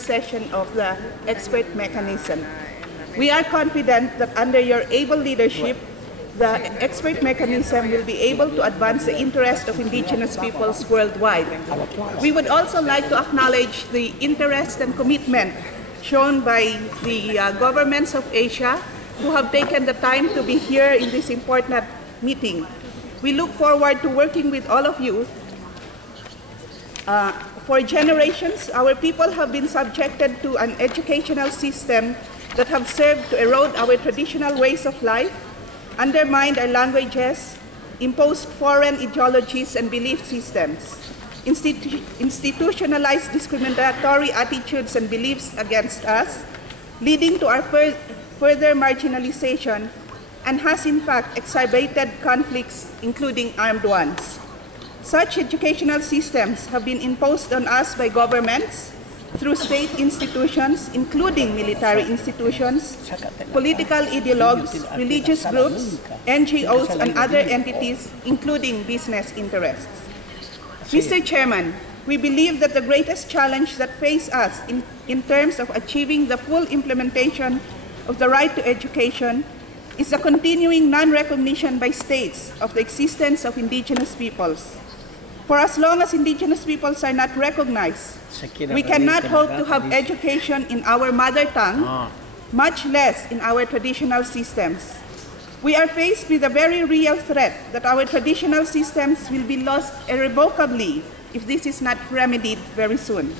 session of the expert mechanism. We are confident that under your able leadership, the expert mechanism will be able to advance the interest of Indigenous peoples worldwide. We would also like to acknowledge the interest and commitment shown by the governments of Asia who have taken the time to be here in this important meeting. We look forward to working with all of you. For generations, our people have been subjected to an educational system that have served to erode our traditional ways of life, undermined our languages, imposed foreign ideologies and belief systems, institutionalized discriminatory attitudes and beliefs against us, leading to our further marginalization, and has in fact exacerbated conflicts, including armed ones. Such educational systems have been imposed on us by governments through state institutions, including military institutions, political ideologues, religious groups, NGOs, and other entities, including business interests. Mr. Chairman, we believe that the greatest challenge that faces us in terms of achieving the full implementation of the right to education is the continuing non-recognition by states of the existence of Indigenous peoples. For as long as Indigenous peoples are not recognized, we cannot hope to have education in our mother tongue, much less in our traditional systems. We are faced with a very real threat that our traditional systems will be lost irrevocably if this is not remedied very soon.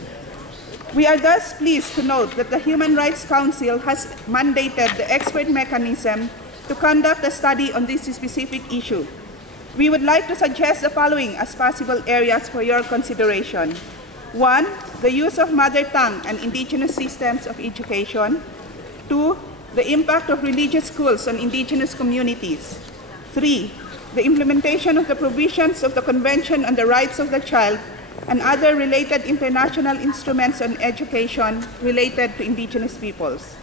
We are thus pleased to note that the Human Rights Council has mandated the expert mechanism to conduct a study on this specific issue. We would like to suggest the following as possible areas for your consideration. 1, the use of mother tongue and Indigenous systems of education. 2, the impact of religious schools on Indigenous communities. 3, the implementation of the provisions of the Convention on the Rights of the Child and other related international instruments on education related to Indigenous peoples.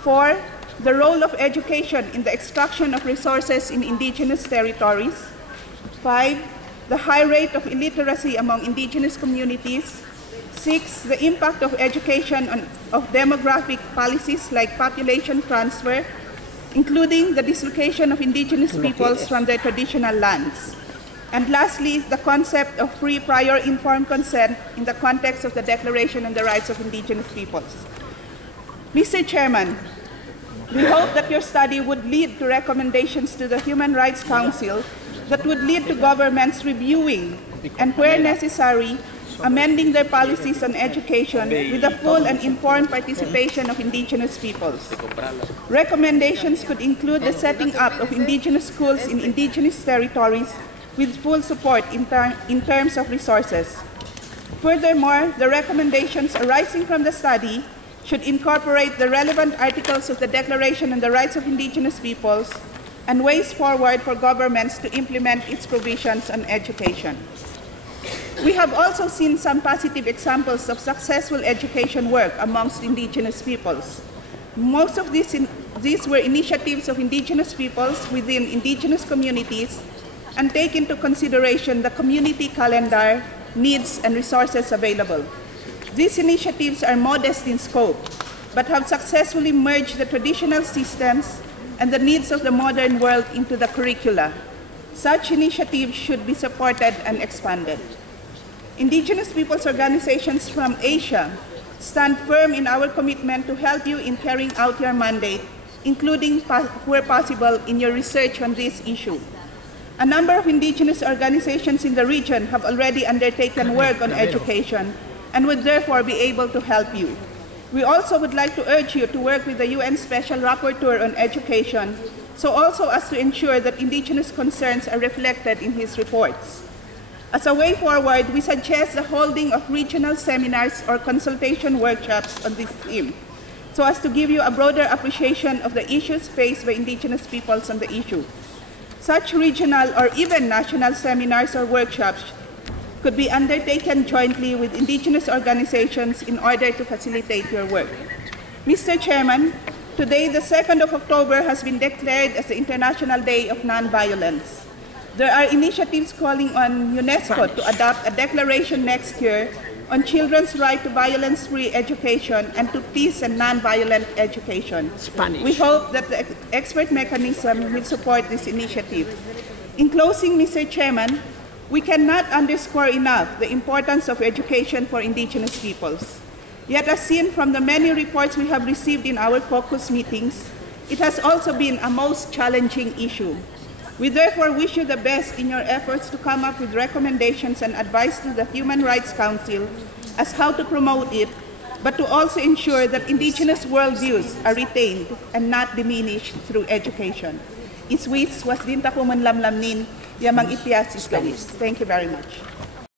4, the role of education in the extraction of resources in Indigenous territories. 5, the high rate of illiteracy among Indigenous communities. 6, the impact of education of demographic policies like population transfer, including the dislocation of Indigenous peoples from their traditional lands. And lastly, the concept of free prior informed consent in the context of the Declaration on the Rights of Indigenous Peoples. Mr. Chairman, we hope that your study would lead to recommendations to the Human Rights Council that would lead to governments reviewing and, where necessary, amending their policies on education with the full and informed participation of Indigenous peoples. Recommendations could include the setting up of Indigenous schools in Indigenous territories with full support in terms of resources. Furthermore, the recommendations arising from the study should incorporate the relevant articles of the Declaration on the Rights of Indigenous Peoples and ways forward for governments to implement its provisions on education. We have also seen some positive examples of successful education work amongst Indigenous peoples. Most of these were initiatives of Indigenous peoples within Indigenous communities and take into consideration the community calendar, needs, and resources available. These initiatives are modest in scope, but have successfully merged the traditional systems and the needs of the modern world into the curricula. Such initiatives should be supported and expanded. Indigenous peoples' organizations from Asia stand firm in our commitment to help you in carrying out your mandate, including, where possible, in your research on this issue. A number of Indigenous organizations in the region have already undertaken work on education and would therefore be able to help you. We also would like to urge you to work with the UN Special Rapporteur on Education, so also as to ensure that Indigenous concerns are reflected in his reports. As a way forward, we suggest the holding of regional seminars or consultation workshops on this theme, so as to give you a broader appreciation of the issues faced by Indigenous peoples on the issue. Such regional or even national seminars or workshops could be undertaken jointly with Indigenous organizations in order to facilitate your work. Mr. Chairman, today, the 2nd of October, has been declared as the International Day of Nonviolence. There are initiatives calling on UNESCO to adopt a declaration next year on children's right to violence-free education and to peace and non-violent education. Spanish. We hope that the expert mechanism will support this initiative. In closing, Mr. Chairman, we cannot underscore enough the importance of education for Indigenous peoples. Yet, as seen from the many reports we have received in our caucus meetings, it has also been a most challenging issue. We therefore wish you the best in your efforts to come up with recommendations and advice to the Human Rights Council as how to promote it, but to also ensure that Indigenous worldviews are retained and not diminished through education. Iswis was din ta kuman lamlamnin, yamang ipiasis kalis. Thank you very much.